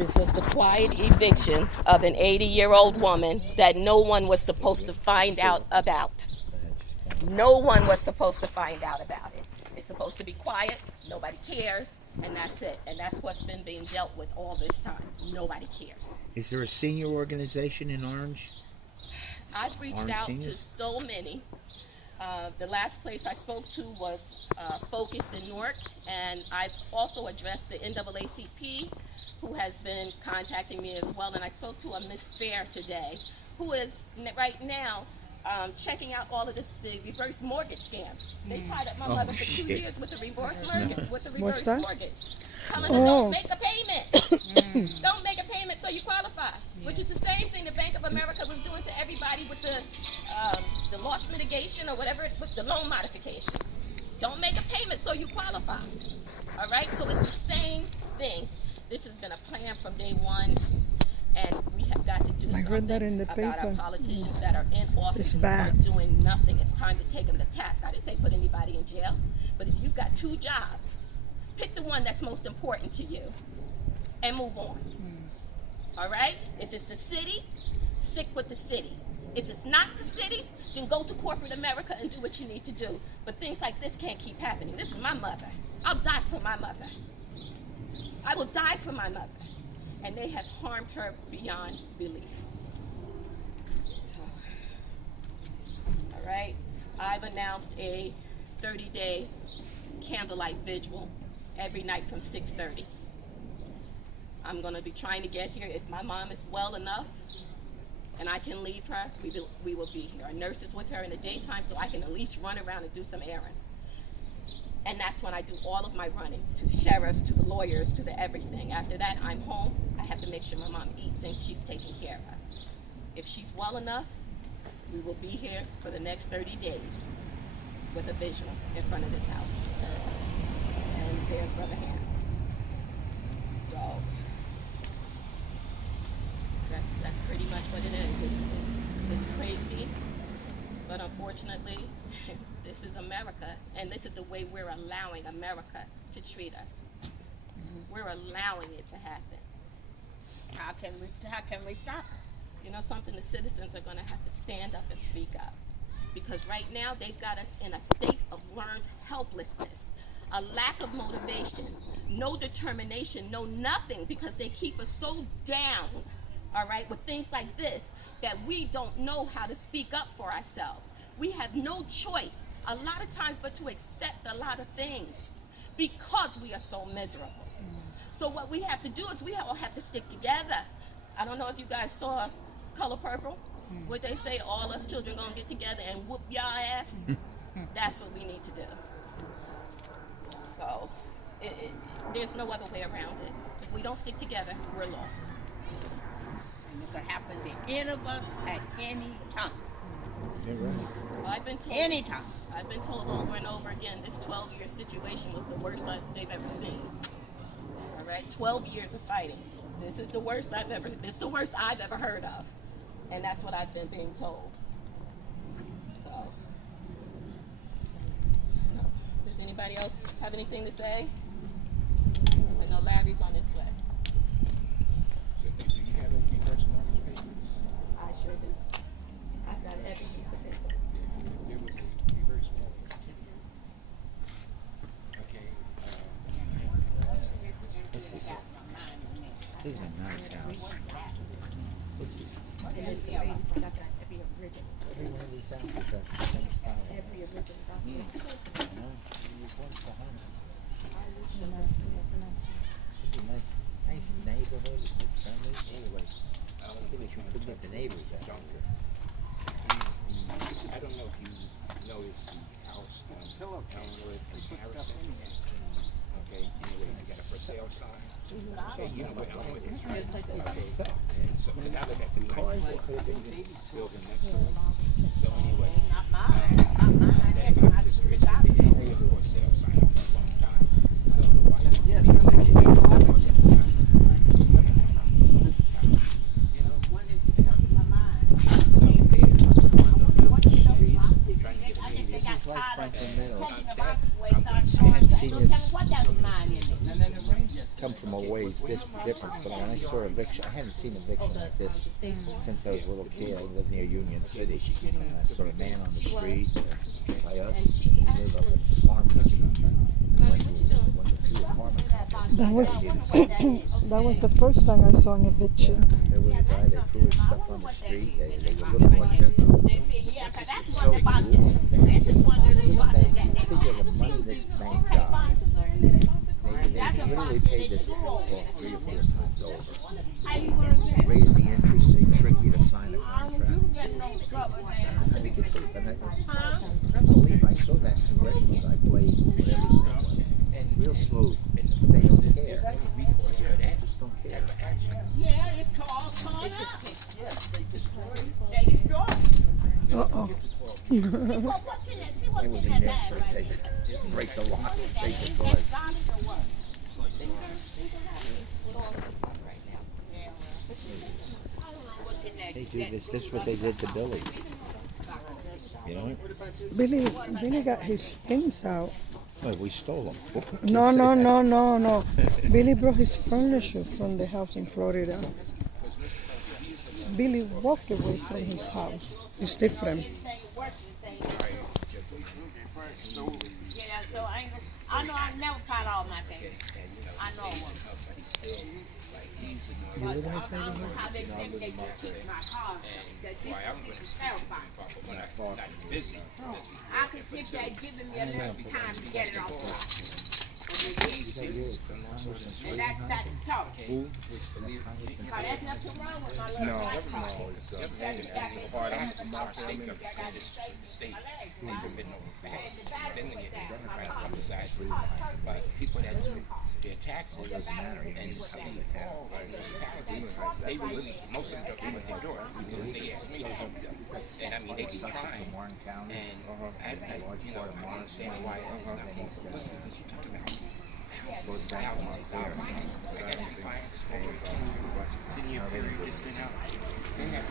This was the quiet eviction of an 80-year-old woman that no one was supposed to find out about. No one was supposed to find out about it. It's supposed to be quiet, nobody cares, and that's it. And that's what's been being dealt with all this time. Nobody cares. Is there a senior organization in Orange? I've reached Orange out seniors? to so many. The last place I spoke to was Focus in Newark, and I've also addressed the NAACP, who has been contacting me as well. And I spoke to a Miss Fair today, who is right now checking out all of the reverse mortgage scams. They tied up my mother for 2 years with the reverse mortgage. What's that? Telling her, don't make a payment. Don't make a payment so you qualify. Which is the same thing the Bank of America was doing to everybody with the loss mitigation or whatever, with the loan modifications. Don't make a payment so you qualify. All right? So it's the same thing. This has been a plan from day one, and we have got to do something about our politicians that are in office and are doing nothing. It's time to take them to task. I didn't say put anybody in jail, but if you've got 2 jobs, pick the one that's most important to you and move on. All right? If it's the city, stick with the city. If it's not the city, then go to corporate America and do what you need to do. But things like this can't keep happening. This is my mother. I'll die for my mother. I will die for my mother. And they have harmed her beyond belief. So, all right? I've announced a 30-day candlelight vigil every night from 6:30. I'm going to be trying to get here. If my mom is well enough and I can leave her, we will be here. Our nurse is with her in the daytime, so I can at least run around and do some errands. And that's when I do all of my running, to the sheriffs, to the lawyers, to the everything. After that, I'm home. I have to make sure my mom eats and she's taken care of. If she's well enough, we will be here for the next 30 days with a visual in front of this house. And there's Brother Ham. So that's pretty much what it is. It's crazy, but unfortunately, this is America, and this is the way we're allowing America to treat us. We're allowing it to happen. How can we stop it? You know something? The citizens are going to have to stand up and speak up, because right now they've got us in a state of learned helplessness, a lack of motivation, no determination, no nothing, because they keep us so down, all right, with things like this, that we don't know how to speak up for ourselves. We have no choice a lot of times but to accept a lot of things because we are so miserable. So what we have to do is we all have to stick together. I don't know if you guys saw Color Purple, what they say, all us children gonna get together and whoop y'all ass. That's what we need to do. So there's no other way around it. If we don't stick together, we're lost. And it could happen to any of us at any time. I've been told Anytime. I've been told over and over again this 12-year situation was the worst they've ever seen. All right, 12 years of fighting. This is the worst I've ever heard of, and that's what I've been being told. So, does anybody else have anything to say? I know Larry's on its way. So do you have any reverse mortgage papers? I sure do. I've got every piece of paper. There was a reverse mortgage. Okay. This is a nice house. This is every one of these houses has the same style. This is a nice neighborhood, good family. Anyway, I think we should put up the neighbors out. I don't know if you noticed the house on Elmwood and Harrison. Okay, anyway, I got a for sale sign. Okay, you know what Elmwood is, right? Okay, and so, because I look at the building next to it. So anyway, Not mine. I just created a for sale sign for a long time. So why don't you This is like Franklin Mills. Taking the box away, I hadn't seen this what that was mine in it. come from a ways this difference, but when I saw eviction, I hadn't seen eviction like this since I was a little kid. I lived near Union City, and I saw a man on the street by us. We live up at the farm country. Went through the apartment complex. That was the first time I saw an eviction. There was a guy that threw his stuff on the street. They were looking more gentle. They say, yeah, 'cause that's So one of us. cool. This is one of the This ones bank, that you figure the money this bank got. They literally paid this bank off 3 or 4 times over. They raise the interest, they trick you to sign a contract. I mean, it's so, and I believe I saw that congressional guy play whatever he said, and real smooth. But they don't care. They just don't care. Yeah, it's called Connor. They destroy. Uh-oh. See what's in it. See They what's would in be that next bag. to say, break the lock, take the Is toys. that solid or what? Things are happening with all of this stuff right now. Yeah, well, I don't know what's in that. They do this is what they did to Billy. You know? Billy got his things out. Well, we stole them. No. Billy brought his furniture from the house in Florida. Billy walked away from his house. It's different. Yeah, so I know I never caught all my things. I know one. But I don't know how they think they can keep my car. This is terrifying. I could sit there giving me a little time to get it off. And that's tough. But there's nothing wrong with my little black car. Part of our state government, because this is the state, they've been extending it, trying to publicize it, but people that do their taxes and the city municipalities, they really, most of them don't do what they're doing, because they ask me to help them. And I mean, they keep trying, and I don't understand why it's not more publicity, because you're talking about thousands of dollars. I got some clients, 10-year period, just been out, they have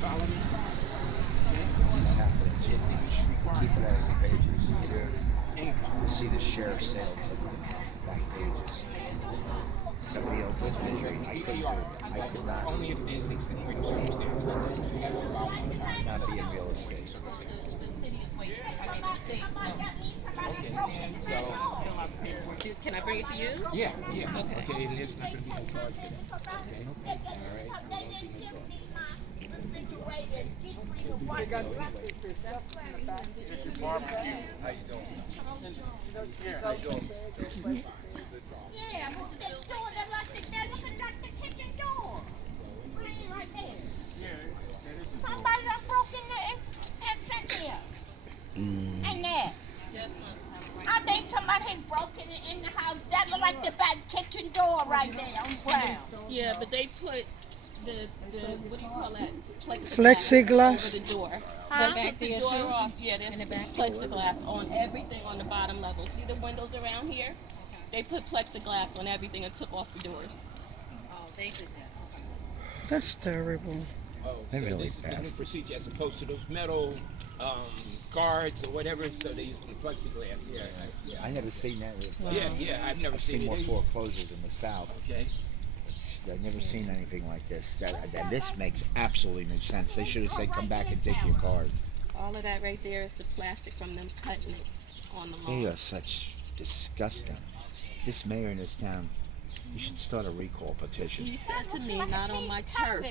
follow me? This is happening. Keep it out of the pages. You see the sheriff's sales of the back pages. Somebody else's measuring. I could not. Only if there's extenuating circumstances. Not be in real estate. Okay, so, Can I bring it to you? yeah, okay, and there's not going to be no charge for that. Okay, all right. Yeah, but the next door, they're looking at the kitchen door. Right there. Somebody done broke in there and sent here. And there. Yes, ma'am. I think somebody has broken in the house. That look like the back kitchen door right there on the ground. Yeah, but they put the what do you call that? Plexiglass. over the door. Huh? They took the door off. Yeah, there's plexiglass on everything on the bottom level. See the windows around here? They put plexiglass on everything and took off the doors. Oh, they did that. That's terrible. Oh, They so really this is the new fast. procedure as opposed to those metal guards or whatever, so they use the plexiglass. Yeah, I never seen that. yeah, I've never I've seen seen more it. foreclosures in the South. Okay. I've never seen anything like this. That this makes absolutely no sense. They should have said, "Come back and take your cars." All of that right there is the plastic from them cutting it on the They lawn. are such disgusting. This mayor in this town, you should start a recall petition. He said to me, not on my turf,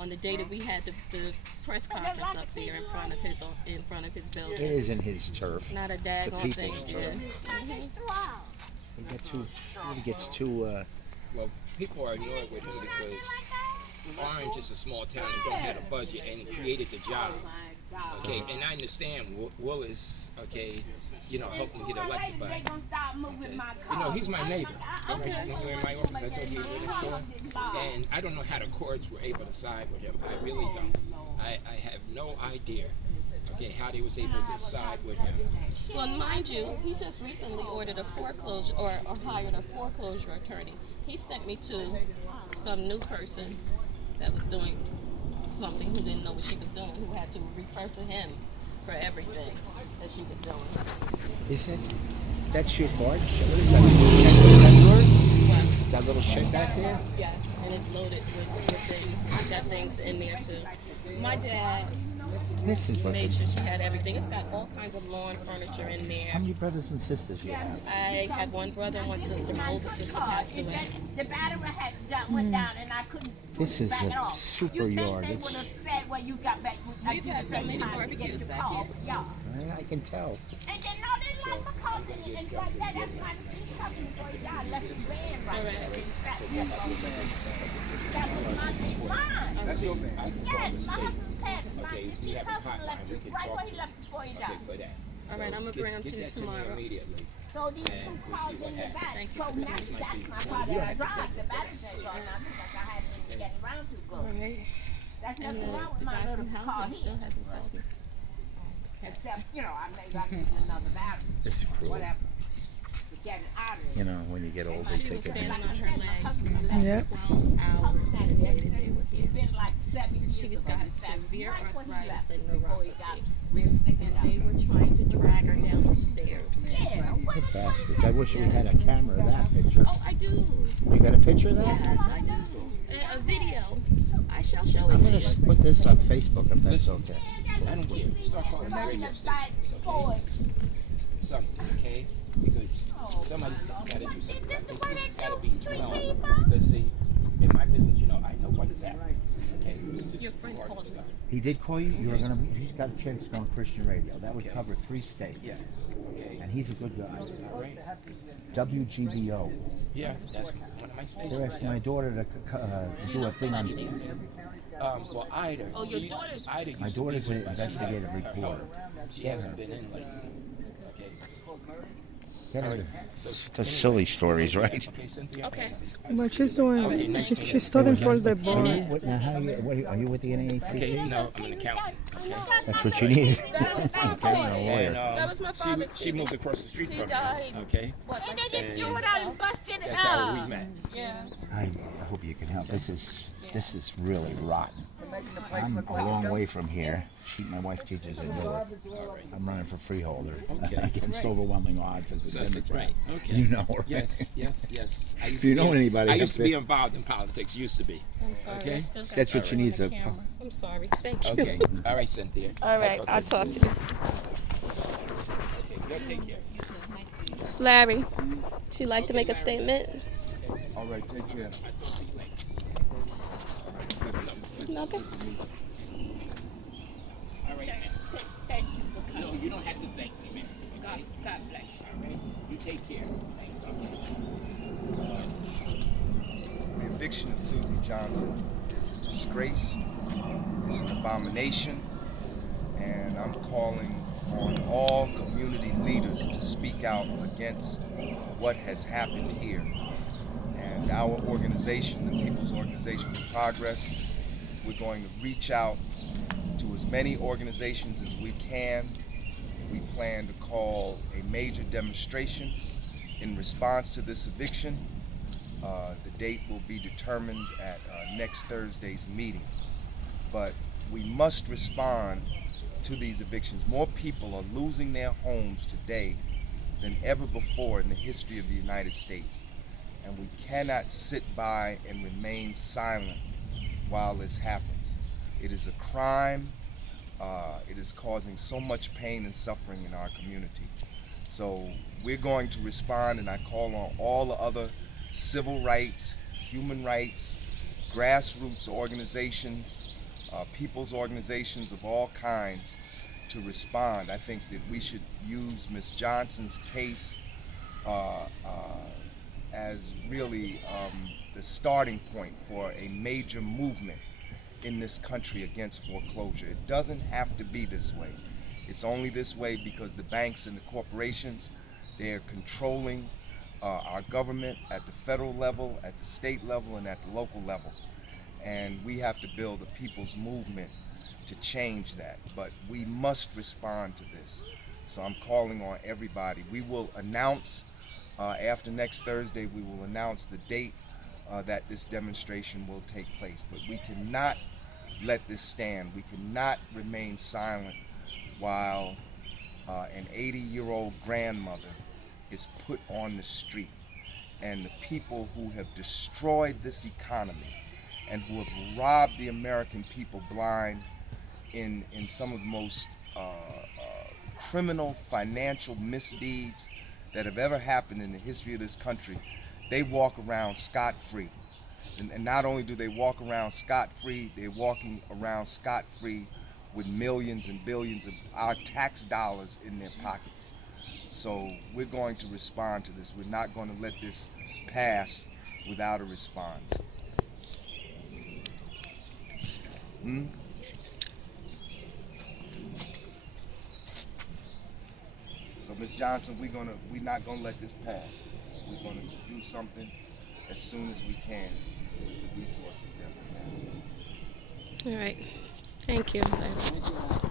on the day that we had the press conference up there in front of his It building. isn't his turf. Not a It's the daggone thing. people's Yeah. turf. He gets too. Well, people are annoyed with him because Orange is a small town and don't have a budget, and he created the job. Okay, and I understand Willis, okay, helped him get elected, but he's my neighbor. When you were in my office, I told you he lived next door, and I don't know how the courts were able to side with him. I really don't. I have no idea. Okay, how they was able to side with him. Well, mind you, he just recently ordered a foreclosure or hired a foreclosure attorney. He sent me to some new person that was doing something who didn't know what she was doing, who had to refer to him for everything. that she was doing. Is it? That's your card? What is that? Is that yours? What? That little shed back there? Yes, and it's loaded with things. She's got things in there too. My dad This is made what's. sure she had everything. It's got all kinds of lawn furniture in there. How many brothers and sisters you have? I had one brother and one sister. My older sister passed away. The battery went down and I couldn't This is back it a off. super You think yard. they It's- would have said, well, you got back with We've had so many barbecues back here. Yeah. I can tell. And you know they like my cousin and like that. That's why she's coming before he died. Left the band right there. That was mine. That's your man. I can call Yes, the my state. husband passed. Okay, Mine. if we His have a husband hotline, left we it can right talk where he to left before he Okay, died. for that. All right, I'm gonna bring them to you Get that tomorrow. immediately. So these two And we'll cars see what in the back. Thank you So for now that. that's my car that I drive. The battery's not going out because I haven't been getting around too All good. right. That's And nothing wrong with the my guy little from car housing here. still hasn't called me. Except, you know, I may got to use another battery. This is cruel. Whatever. To get it out of You it. know, when you get older, She take was it. standing on her legs Yeah. 12 hours and they were here. It's been like 7 years She's ago. got severe Right when he arthritis left, and before he got neuropathy. real sick And and they were trying to drag her down the stairs. Yeah, what The bastards. I wish we had a camera of that picture. Oh, I do. You got a picture of that? Yes, I do. A video. I shall show it I'm to gonna you. put this on Facebook if that's okay. I don't care. Start calling the radio stations, okay? Something, okay? Because somebody's got to do something. This has got to be known. Because see, in my business, you know, I know what is happening. Okay? Your friend called me. He did call you? You were gonna. He's got a chance to go on Christian radio. That would Okay. cover 3 states. Yes. Okay. And he's a good guy. All right. WGBO. Yeah, that's one of my stations. They're asking my daughter to do a thing on. Well, Ida. Oh, your daughter's- Ida used My to be daughter's with an my investigative sister. reporter. She Get hasn't her. been in lately. Okay. Get her. So, It's a silly stories, right? okay, Cynthia. Okay. But she's doing, Okay, nice to meet she's studying for the Are bar. you, what, now, how are you, are you with the NAACP? Okay, no, I'm an accountant. Okay. That's what you need. That Okay, you're a lawyer. That was my father's She kid. moved across the street He from died. me. Okay. What, And like they just 6 threw years it out ago? and busted it That's how we up. met. Yeah. I hope you can help. This is really rotten. I'm a long way from here. My wife teaches in Newark. I'm running for freeholder Okay. against overwhelming odds as a Sussex, Democrat. right? Okay. You know, right? Yes, yes, yes. I used Do you to know be- anybody I up used to there? be involved in politics. Used to be. I'm sorry. Okay. I still got That's what you you on need, the a camera. I'm sorry. Thank you. Okay. All right, Cynthia. All right. Okay. I'll talk to you. Okay. Good. Take care. Larry, would you like to make a statement? All right, take care. I'll talk to you later. Okay. All right. Thank you for coming. No, you don't have to thank me, man. Okay? God bless you. All right. You take care. Thank you. The eviction of Susie Johnson is a disgrace. It's an abomination. And I'm calling on all community leaders to speak out against what has happened here. And our organization, the People's Organization for Progress, we're going to reach out to as many organizations as we can. We plan to call a major demonstration in response to this eviction. The date will be determined at next Thursday's meeting. But we must respond to these evictions. More people are losing their homes today than ever before in the history of the United States. And we cannot sit by and remain silent while this happens. It is a crime. It is causing so much pain and suffering in our community. So we're going to respond, and I call on all the other civil rights, human rights, grassroots organizations, people's organizations of all kinds to respond. I think that we should use Ms. Johnson's case as really the starting point for a major movement in this country against foreclosure. It doesn't have to be this way. It's only this way because the banks and the corporations, they're controlling our government at the federal level, at the state level, and at the local level. And we have to build a people's movement to change that. But we must respond to this. So I'm calling on everybody. We will announce after next Thursday, we will announce the date that this demonstration will take place. But we cannot let this stand. We cannot remain silent while an 80-year-old grandmother is put on the street, and the people who have destroyed this economy and who have robbed the American people blind in some of the most criminal financial misdeeds that have ever happened in the history of this country, they walk around scot-free. And not only do they walk around scot-free, they're walking around scot-free with millions and billions of our tax dollars in their pockets. So we're going to respond to this. We're not going to let this pass without a response. So Ms. Johnson, we're not gonna let this pass. We're gonna do something as soon as we can with the resources that we have. All right. Thank you. Bye.